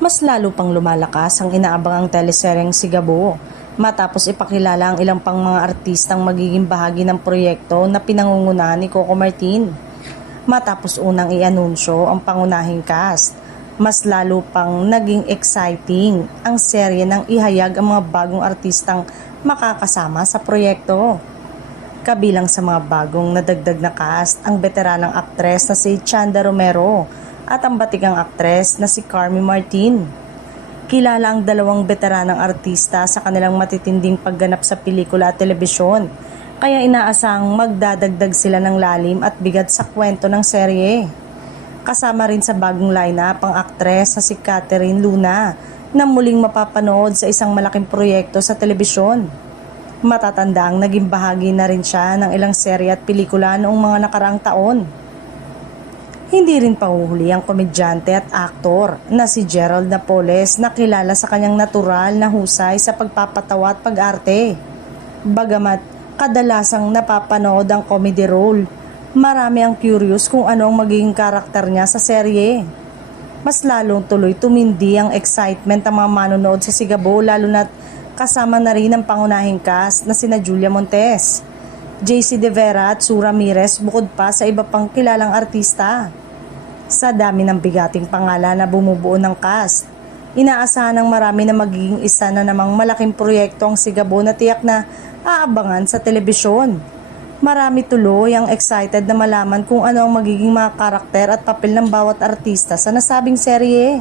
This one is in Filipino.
Mas lalo pang lumalakas ang inaabangang teleseryeng Sigabo matapos ipakilala ang ilang pang mga artistang magiging bahagi ng proyekto na pinangungunahan ni Coco Martin. Matapos unang i-anunsyo ang pangunahing cast, mas lalo pang naging exciting ang serye nang ihayag ang mga bagong artistang makakasama sa proyekto. Kabilang sa mga bagong nadagdag na cast ang veteranang aktres na si Chanda Romero at ang batikang aktres na si Carmy Martin. Kilala ang dalawang veteranang artista sa kanilang matitinding pagganap sa pelikula at telebisyon, kaya inaasang magdadagdag sila ng lalim at bigat sa kwento ng serye. Kasama rin sa bagong lineup ang aktres na si Catherine Luna na muling mapapanood sa isang malaking proyekto sa telebisyon. Matatanda ang naging bahagi na rin siya ng ilang serye at pelikula noong mga nakaraang taon. Hindi rin pahuhuli ang komedyante at aktor na si Gerald Napoles na kilala sa kanyang natural na husay sa pagpapatawa at pag-arte. Bagamat kadalasang napapanood ang comedy role, marami ang curious kung ano ang magiging karakter niya sa serye. Mas lalong tuloy tumindi ang excitement ng mga manonood sa Sigabo, lalo na't kasama na rin ang pangunahing cast na sina Julia Montes, JC De Vera at Sue Ramirez, bukod pa sa iba pang kilalang artista. Sa dami ng bigating pangalan na bumubuo ng cast, inaasahan ng marami na magiging isa na namang malaking proyekto ang Sigabo na tiyak na aabangan sa telebisyon. Marami tuloy ang excited na malaman kung ano ang magiging mga karakter at papel ng bawat artista sa nasabing serye.